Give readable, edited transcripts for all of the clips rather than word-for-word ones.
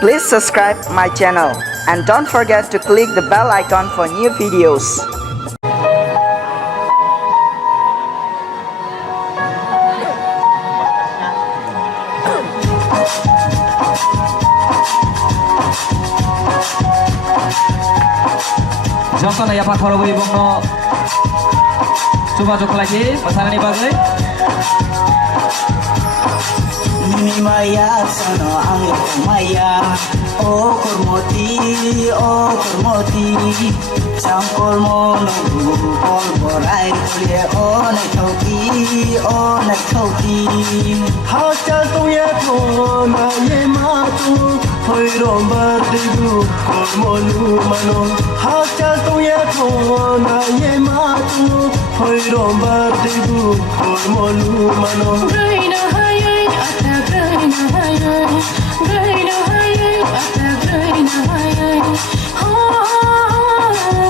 Please subscribe my channel and don't forget to click the bell icon for new videos. Johnson ay apa kalau beri bongno coba lagi pasangan ini bagai Nini maya sana angin maya oh kurmoti sangkol mono kol borai kulie oh naik thauti Hacha tu ya thona ye matu hoi rombar dibu kol monu mano Hacha tu ya thona ye matu hoi rombar dibu kol monu mano Gaina hayai ata gaina hayai gaina hayai ata gaina hayai ho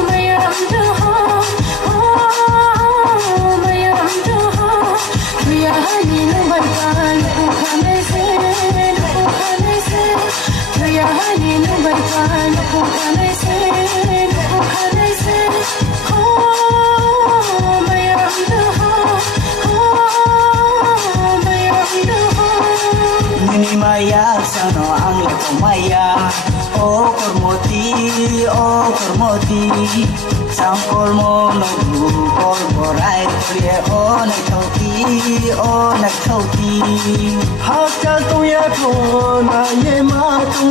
mayam to ho mayam to priya hani nu barkan khane se priya hani nu barkan khane se ho mayam to Nini maya sana angin maya oh kurmoti sangkol mono kol borai kulie oh naik thauti Hacha tu ya thona ye matu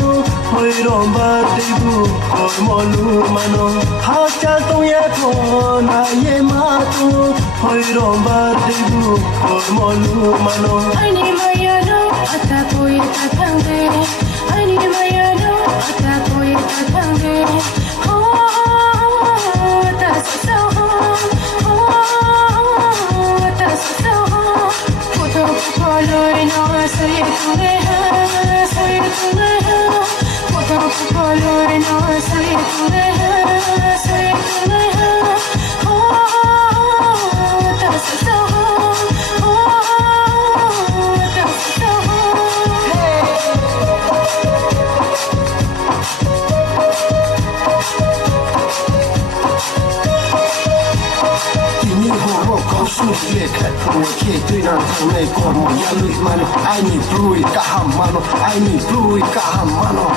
hoi rombar dibu kol monu mano Hacha tu ya thona ye matu hoi rombar dibu kol monu mano Ani mayano atako yatakande Ani mayano atako yatakande ho tasaho puto colore no soy tu leha puto colore no soy tu leha ho tasaho Ini horo kau suye kai Kau ke tuinan kau nei kormo ya lui mano Ai ni blui kaham mano Ai ni blui kaham mano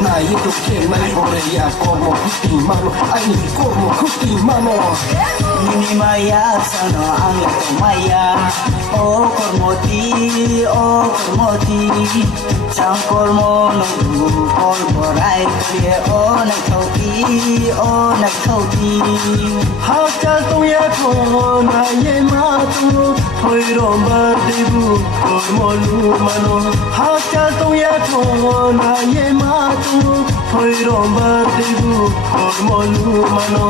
Na itu ke nai bore ya kormo kuti mano Ai ni kormo kuti mano Nini maya sana angin maya oh kurmoti sangkol mono kol borai kulie oh naik thauti Hacha tu ya thona ye matu hoi rombar dibu kol monu mano Hacha tu ya thona ye matu hoi rombar dibu kol monu mano